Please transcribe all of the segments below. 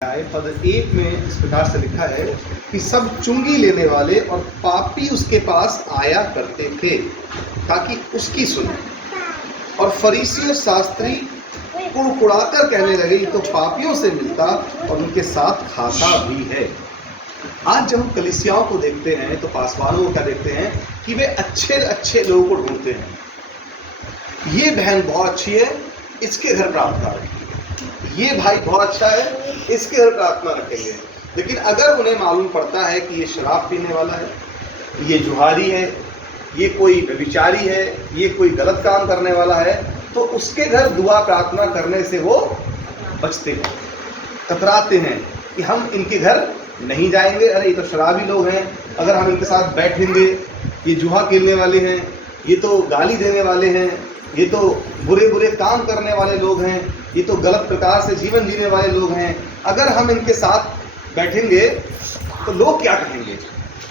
पद 1 में इस प्रकार से लिखा है कि सब चुंगी लेने वाले और पापी उसके पास आया करते थे ताकि उसकी सुने। और फरीसी और शास्त्री कुड़कुड़ाकर कहने लगे, ये तो पापियों से मिलता और उनके साथ खाता भी है। आज जब हम कलीसियाओं को देखते हैं तो पासवानों को क्या देखते हैं कि वे अच्छे अच्छे लोगों को ढूंढते हैं। ये बहन बहुत अच्छी है, इसके घर प्रार्थना रखेंगे, ये भाई बहुत अच्छा है, इसके घर प्रार्थना रखेंगे। लेकिन अगर उन्हें मालूम पड़ता है कि ये शराब पीने वाला है, ये जुहारी है, ये कोई व्यभिचारी है, ये कोई गलत काम करने वाला है, तो उसके घर दुआ प्रार्थना करने से वो बचते हैं, कतराते हैं कि हम इनके घर नहीं जाएंगे। अरे ये तो शराबी लोग हैं, अगर हम इनके साथ बैठेंगे, ये जुआ खेलने वाले हैं, ये तो गाली देने वाले हैं, ये तो बुरे बुरे काम करने वाले लोग हैं, ये तो गलत प्रकार से जीवन जीने वाले लोग हैं, अगर हम इनके साथ बैठेंगे तो लोग क्या कहेंगे।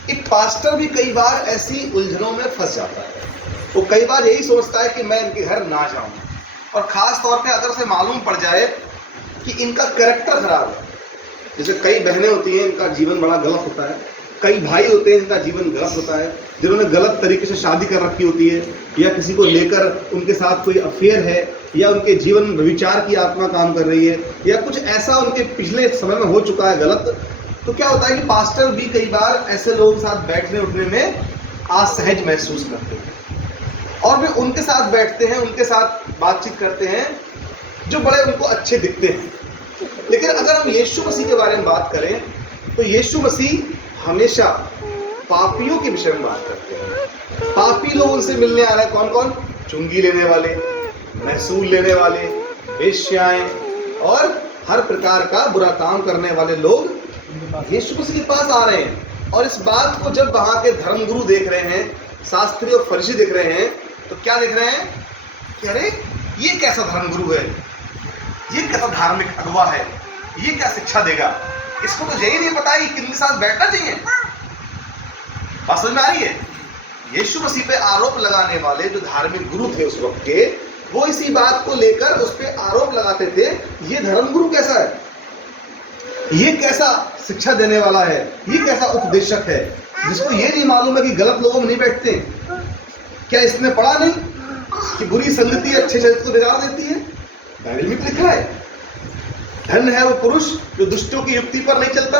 एक पास्टर भी कई बार ऐसी उलझनों में फंस जाता है। वो कई बार यही सोचता है कि मैं इनके घर ना जाऊं, और ख़ास तौर पे अगर उसे मालूम पड़ जाए कि इनका कैरेक्टर खराब है। जैसे कई बहनें होती हैं, इनका जीवन बड़ा गलत होता है, कई भाई होते हैं जिनका जीवन गलत होता है, जिन्होंने गलत तरीके से शादी कर रखी होती है, या किसी को लेकर उनके साथ कोई अफेयर है, या उनके जीवन में व्यभिचार की आत्मा काम कर रही है, या कुछ ऐसा उनके पिछले समय में हो चुका है गलत। तो क्या होता है कि पास्टर भी कई बार ऐसे लोगों के साथ बैठने उठने में असहज महसूस करते हैं, और वे उनके साथ बैठते हैं, उनके साथ बातचीत करते हैं जो बड़े उनको अच्छे दिखते हैं। लेकिन अगर हम यीशु मसीह के बारे में बात करें तो यीशु मसीह हमेशा पापियों के विषय में बात करते हैं। पापी लोग उनसे मिलने आ रहे हैं, कौन कौन? चुंगी लेने वाले, महसूल लेने वाले, वेश्याएं और हर प्रकार का बुरा काम करने वाले लोग यीशु मसीह के पास आ रहे हैं। और इस बात को जब वहां के धर्मगुरु देख रहे हैं, शास्त्री और फरीसी देख रहे हैं, तो क्या देख रहे हैं कि अरे ये कैसा धर्मगुरु है, ये कैसा धार्मिक अगुवा है, ये क्या शिक्षा देगा, इसको तो यही नहीं पता है कि किनके साथ बैठना चाहिए। बात समझ में आ रही है? यीशु मसीह पे आरोप लगाने वाले जो धार्मिक गुरु थे उस वक्त के, वो इसी बात को लेकर उस पे आरोप लगाते थे, ये धर्मगुरु कैसा है, ये कैसा शिक्षा देने वाला है, ये कैसा उपदेशक है जिसको ये नहीं मालूम है कि गलत लोगों में नहीं बैठते। क्या इसने पढ़ा नहीं कि बुरी संगति अच्छे चरित्र को बिगाड़ देती है? बाइबल में लिखा है, धन्य है वो पुरुष जो दुष्टों की युक्ति पर नहीं चलता।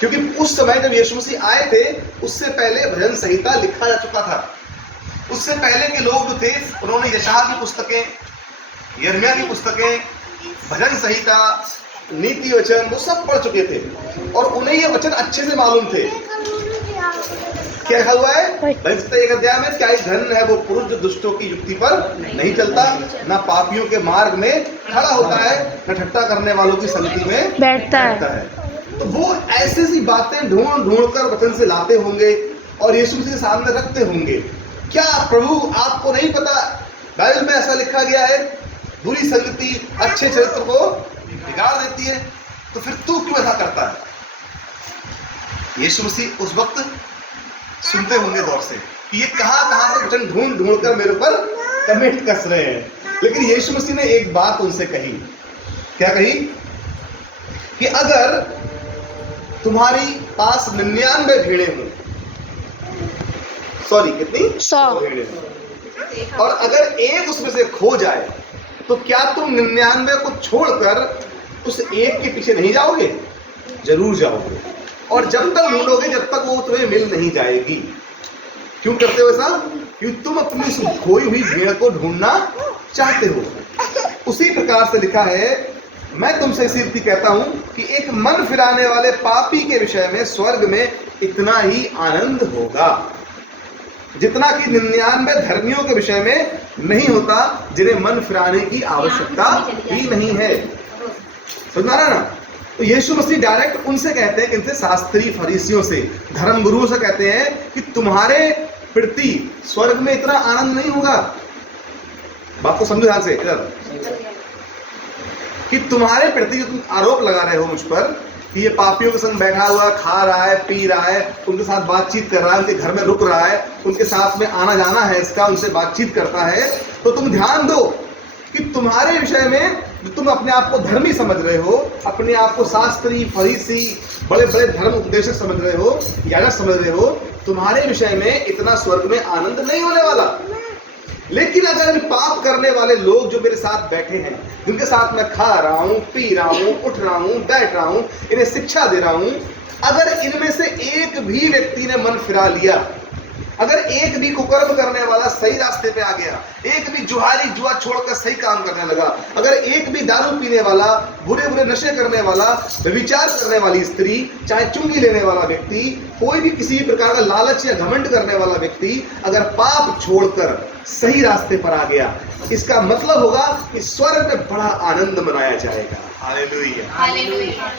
क्योंकि उस समय जब यीशु मसीह आए थे, उससे पहले भजन संहिता लिखा जा चुका था। उससे पहले के लोग जो थे, उन्होंने यशायाह की पुस्तकें, यिर्मयाह की पुस्तकें, भजन संहिता, नीति वचन, वो सब पढ़ चुके थे, और उन्हें ये वचन अच्छे से मालूम थे। क्या लिखा हुआ है एक अध्याय में? क्या धन्य है वो पुरुष जो दुष्टों की युक्ति पर नहीं चलता, ना पापियों के मार्ग में खड़ा होता है, न ठट्टा करने वालों की संगति में बैठता है। तो वो ऐसी सी बातें ढूंढ ढूंढ कर वचन से लाते होंगे और यीशु मसीह के सामने रखते होंगे। क्या प्रभु आपको नहीं पता बाइबल में ऐसा लिखा गया है, बुरी संगति अच्छे चरित्र को बिगाड़ देती है, तो फिर तू क्यों ऐसा करता है? यीशु मसीह उस वक्त सुनते होंगे दौर से कि ये कहां से वचन ढूंढ ढूंढ कर मेरे ऊपर कमेंट कस रहे हैं। लेकिन यीशु मसीह ने एक बात उनसे कही। क्या कही? कि अगर तुम्हारी पास 99 भेड़ें हों, सॉरी कितनी? 100 भेड़ें हों, और अगर एक उसमें से खो जाए, तो क्या तुम 99 को छोड़कर उस एक के पीछे नहीं जाओगे? जरूर जाओगे, और जब तक ढूंढोगे जब तक वो तुम्हें मिल नहीं जाएगी। क्यों करते हो ऐसा? क्योंकि तुम अपनी खोई हुई भेड़ को ढूंढना चाहते हो। उसी प्रकार से लिखा है, मैं तुमसे इसी रीति कहता हूं कि एक मन फिराने वाले पापी के विषय में स्वर्ग में इतना ही आनंद होगा जितना कि 99 धर्मियों के विषय में नहीं होता, जिन्हें मन फिराने की आवश्यकता ही नहीं है। समझ आ रहा ना? तो यीशु मसीह डायरेक्ट उनसे कहते हैं, किनसे? शास्त्री फरीसियों से, धर्म गुरुओं से कहते हैं कि तुम्हारे प्रति स्वर्ग में इतना आनंद नहीं होगा। बात को समझो ध्यान से इधर, कि तुम्हारे प्रति जो तुम आरोप लगा रहे हो मुझ पर कि ये पापियों के संग बैठा हुआ, खा रहा है, पी रहा है, उनके साथ बातचीत कर रहा है, उनके घर में रुक रहा है, उनके साथ में आना जाना है इसका, उनसे बातचीत करता है, तो तुम ध्यान दो कि तुम्हारे विषय में तुम अपने आप को धर्मी समझ रहे हो, अपने आप को शास्त्री, फरीसी, बड़े बड़े धर्म उपदेशक समझ रहे हो, याजक समझ रहे हो, तुम्हारे विषय में इतना स्वर्ग में आनंद नहीं होने वाला। लेकिन अगर इन पाप करने वाले लोग जो मेरे साथ बैठे हैं, जिनके साथ मैं खा रहा हूं, पी रहा हूं, उठ रहा हूं, बैठ रहा हूं, इन्हें शिक्षा दे रहा हूं, अगर इनमें से एक भी व्यक्ति ने मन फिरा लिया, अगर एक भी कुकर्म करने वाला सही रास्ते पे आ गया, एक भी जुहारी जुआ छोड़कर सही काम करने लगा, अगर एक भी दारू पीने वाला, बुरे बुरे नशे करने वाला, व्यभिचार करने वाली स्त्री, चाहे चुंगी लेने वाला व्यक्ति, कोई भी किसी भी प्रकार का लालच या घमंड करने वाला व्यक्ति अगर पाप छोड़कर सही रास्ते पर आ गया, इसका मतलब होगा कि स्वर्ग में बड़ा आनंद मनाया जाएगा। Hallelujah, hallelujah.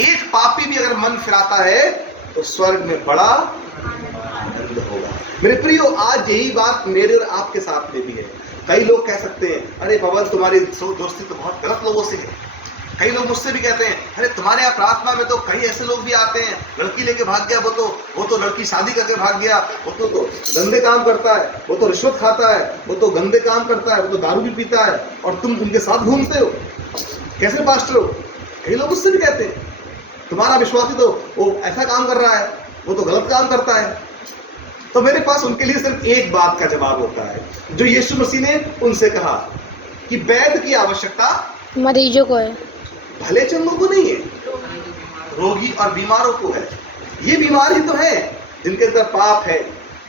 एक पापी भी अगर मन फिराता है तो स्वर्ग में बड़ा आनंद होगा। मेरे प्रियो, आज यही बात मेरे और आपके साथ में भी है। कई लोग कह सकते हैं, अरे पवन तुम्हारी दोस्ती तो बहुत गलत लोगों से है। कई लोग मुझसे भी कहते हैं, अरे तुम्हारे यहाँ प्रार्थना में तो कई ऐसे लोग भी आते हैं, लड़की लेके भाग गया, वो तो लड़की शादी करके भाग गया, वो तो गंदे काम करता है, वो तो रिश्वत खाता है, वो तो गंदे काम करता है, वो तो दारू भी पीता है, और तुम उनके साथ घूमते हो, कैसे पास्टर हो? कई लोग मुझसे भी कहते हैं, तुम्हारा विश्वासी तो वो ऐसा काम कर रहा है, वो तो गलत काम करता है। तो मेरे पास उनके लिए सिर्फ एक बात का जवाब होता है, जो यीशु मसीह ने उनसे कहा कि वैद्य की आवश्यकता मरीजों को है, भले चंगों को नहीं है, रोगी और बीमारों को है। ये बीमार ही तो है जिनके अंदर पाप है,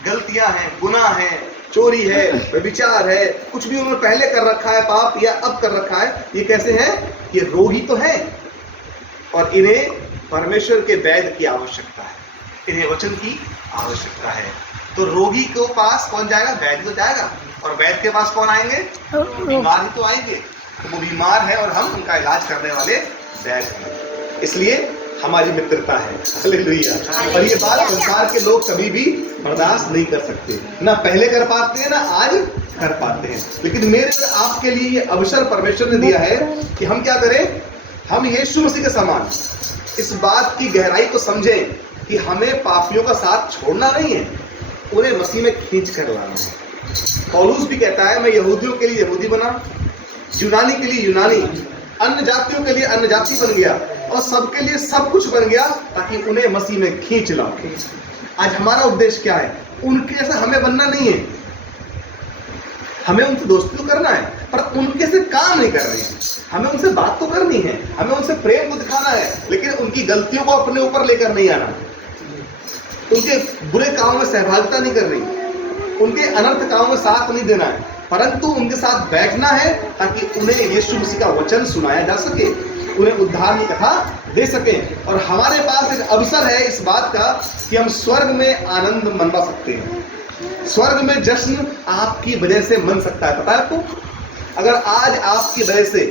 गलतियां हैं, गुनाह है, चोरी है, व्यभिचार है, कुछ भी उन्होंने पहले कर रखा है पाप या अब कर रखा है। ये कैसे हैं? ये रोगी तो है और इन्हें परमेश्वर के वैद्य की आवश्यकता है, इन्हें वचन की आवश्यकता है। तो रोगी के पास कौन जाएगा? वैद्य तो जाएगा। और वैद्य के पास कौन आएंगे? बीमार ही तो आएंगे। तो वो बीमार है और हम उनका इलाज करने वाले वैद्य हैं। इसलिए हमारी मित्रता है। हालेलुया। और ये बात संसार के लोग कभी भी बर्दाश्त नहीं कर सकते, ना पहले कर पाते हैं, ना आज कर पाते हैं। लेकिन मेरे और आपके लिए ये अवसर परमेश्वर ने दिया है कि हम क्या करें? हम यीशु मसीह के समान इस बात की गहराई को समझें कि हमें पापियों का साथ छोड़ना नहीं है, उन्हें मसीह में खींच कर लाना है। पौलुस भी कहता है, मैं यहूदियों के लिए यहूदी बना, यूनानी के लिए यूनानी, अन्य जातियों के लिए अन्य जाति बन गया और सबके लिए सब कुछ बन गया, ताकि उन्हें मसीह में खींच लाऊं। आज हमारा उद्देश्य क्या है? उनके जैसा हमें बनना नहीं है। हमें उनसे दोस्ती तो करना है, पर उनके से काम नहीं करनी है। हमें उनसे बात तो करनी है, हमें उनसे प्रेम को दिखाना है, लेकिन उनकी गलतियों को अपने ऊपर लेकर नहीं आना, उनके बुरे कामों में सहभागिता नहीं करनी, उनके अनर्थ कामों में साथ नहीं देना है, परंतु उनके साथ बैठना है ताकि उन्हें यीशु मसीह का वचन सुनाया जा सके, उन्हें उद्धार की कथा दे सकें। और हमारे पास एक अवसर है इस बात का कि हम स्वर्ग में आनंद मनवा सकते हैं। स्वर्ग में जश्न आपकी वजह से मन सकता है। पता है आपको? अगर आज आपकी वजह से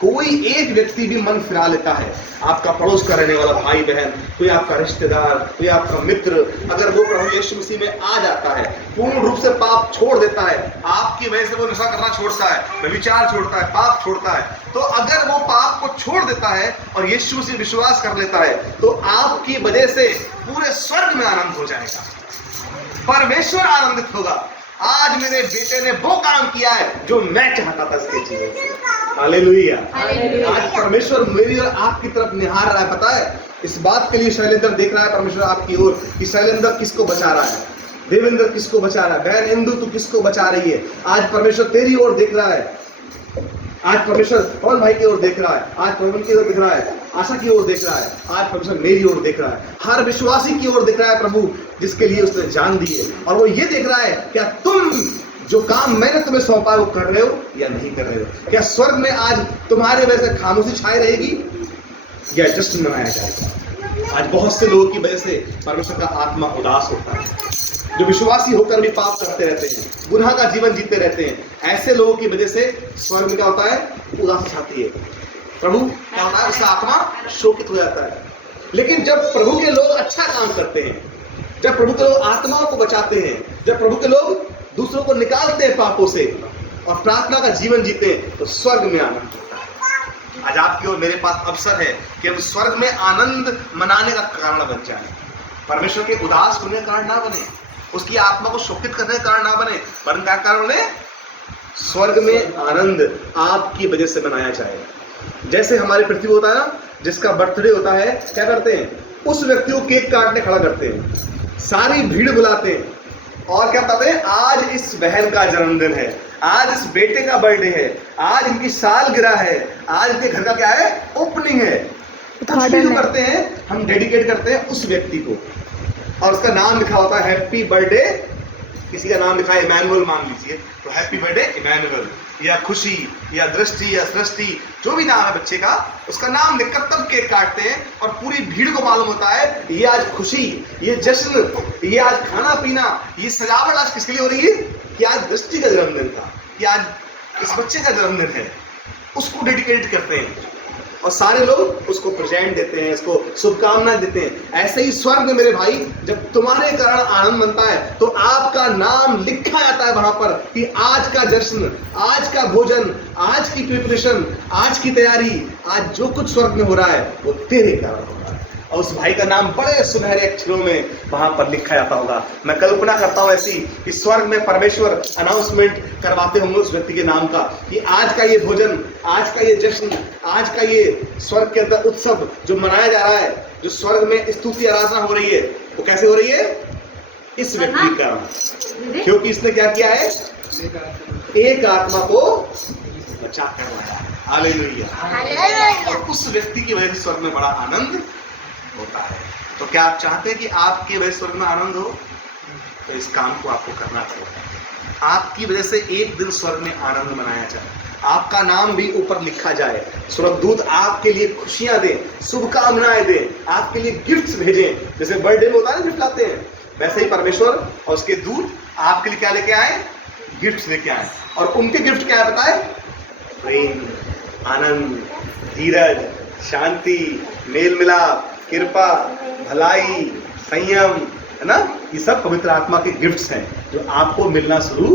कोई एक व्यक्ति भी मन फिरा लेता है, आपका पड़ोस का रहने वाला भाई बहन, कोई आपका रिश्तेदार, कोई आपका मित्र, अगर वो प्रभु यीशु मसीह में आ जाता है, पूर्ण रूप से पाप छोड़ देता है, आपकी वजह से वो नशा करना छोड़ता है, व्यभिचार छोड़ता है, पाप छोड़ता है, तो अगर वो पाप को छोड़ देता है और यीशु मसीह विश्वास कर लेता है, तो आपकी वजह से पूरे स्वर्ग में आनंद हो जाएगा, परमेश्वर आनंदित होगा। आज मेरे बेटे ने वो काम किया है जो मैं चाहता था इसके जीवन से। हालेलुया। आज परमेश्वर मेरी और आपकी तरफ निहार रहा है। पता है, इस बात के लिए शैलेंद्र देख रहा है परमेश्वर आपकी ओर कि शैलेंद्र किसको बचा रहा है, देवेंद्र किसको बचा रहा है, बहन इंदु तू किसको बचा रही है। आज परमेश्वर तेरी ओर देख रहा है, आज परमेश्वर पवन भाई की ओर देख रहा है, आज पवन की ओर देख रहा है, आशा की ओर देख रहा है, आज परमेश्वर मेरी ओर देख रहा है, हर विश्वासी की ओर देख रहा है प्रभु, जिसके लिए उसने जान दी है। और वो ये देख रहा है, क्या तुम जो काम मैंने तुम्हें सौंपा है वो कर रहे हो या नहीं कर रहे हो? क्या स्वर्ग में आज तुम्हारे वजह से खामोशी छाई रहेगी या जश्न मनाया जाएगा? आज बहुत से लोगों की वजह से परमेश्वर का आत्मा उदास होता है, जो विश्वासी होकर भी पाप करते रहते हैं, गुनाह का जीवन जीते रहते हैं। ऐसे लोगों की वजह से स्वर्ग में क्या होता है? उदासी छाती है। प्रभु क्या होता है? उसका आत्मा शोकित हो जाता है। लेकिन जब प्रभु के लोग अच्छा काम करते हैं, जब प्रभु के लोग आत्माओं को बचाते हैं, जब प्रभु के लोग दूसरों को निकालते हैं पापों से और प्रार्थना का जीवन जीते हैं, तो स्वर्ग में आनंद होता है। आज आपकी और मेरे पास अवसर है कि हम स्वर्ग में आनंद मनाने का कारण बन जाए, परमेश्वर के उदास होने का कारण ना बने, उसकी आत्मा को शोकित करने का कारण ना बने, वरन क्या कारण बने? स्वर्ग में आनंद आपकी वजह से मनाया जाए। जैसे हमारे पृथ्वी होता है ना, जिसका बर्थडे होता है, क्या करते हैं, उस व्यक्ति को केक काटने खड़ा करते हैं, सारी भीड़ बुलाते हैं और क्या बताते हैं, आज इस बहन का जन्मदिन है, आज इस बेटे का बर्थडे है, आज इनकी सालगिरह है, आज इनके घर का क्या है, ओपनिंग है। कुछ भी जो करते हैं हम डेडिकेट करते हैं उस व्यक्ति को, और उसका नाम लिखा होता है हैप्पी बर्थडे। किसी का नाम लिखा है इमैनुअल मान लीजिए, तो हैप्पी बर्थडे इमैनुअल, या खुशी या दृष्टि या सृष्टि, जो भी नाम है बच्चे का, उसका नाम लिखकर तब केक काटते हैं और पूरी भीड़ को मालूम होता है ये आज खुशी, ये जश्न, ये आज खाना पीना, ये सजावट आज किसके लिए हो रही है, कि आज दृष्टि का जन्मदिन था, कि आज इस बच्चे का जन्मदिन है, उसको डेडिकेट करते हैं और सारे लोग उसको प्रेजेंट देते हैं, उसको शुभकामनाएं देते हैं। ऐसे ही स्वर्ग में मेरे भाई, जब तुम्हारे कारण आनंद मनता है तो आपका नाम लिखा जाता है वहां पर कि आज का जश्न, आज का भोजन, आज की प्रिपरेशन, आज की तैयारी, आज जो कुछ स्वर्ग में हो रहा है वो तेरे कारण हो रहा है। और उस भाई का नाम बड़े सुनहरे अक्षरों में वहां पर लिखा जाता होगा। मैं कल्पना करता हूं ऐसी कि स्वर्ग में परमेश्वर अनाउंसमेंट करवाते होंगे उस व्यक्ति के नाम का कि आज का ये भोजन, आज का ये जश्न, आज का ये स्वर्ग के अंदर उत्सव जो मनाया जा रहा है, जो स्वर्ग में स्तुति आराधना हो रही है, वो कैसे हो रही है, इस व्यक्ति का, क्योंकि इसने क्या किया है, एक आत्मा को बचा करवाया। हालेलुया। और उस व्यक्ति की वजह से स्वर्ग में बड़ा आनंद होता है। तो क्या आप चाहते हैं कि आपकी वजह से स्वर्ग में आनंद हो, तो इस काम को आपको करना पड़ेगा। आपकी वजह से एक दिन स्वर्ग में आनंद मनाया जाए, आपका नाम भी ऊपर लिखा जाए, स्वर्गदूत आपके लिए खुशियां दें, शुभकामनाएं दें, आपके लिए गिफ्ट्स भेजें। जैसे बर्थडे में होता है गिफ्ट लाते हैं, वैसे ही परमेश्वर और उसके दूत आपके लिए क्या लेके आए, गिफ्ट्स लेके आए। और उनके गिफ्ट क्या है बताए, प्रेम, आनंद, धीरज, शांति, मेल मिलाप, कृपा, भलाई, संयम, है ना, ये सब पवित्र आत्मा के गिफ्ट्स हैं जो आपको मिलना शुरू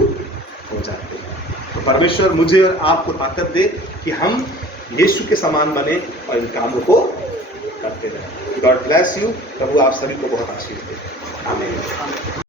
हो जाते हैं। तो परमेश्वर मुझे और आपको ताकत दे कि हम यीशु के समान बने और इन कामों को करते रहें। God bless you. प्रभु आप सभी को बहुत आशीष दे। आमीन।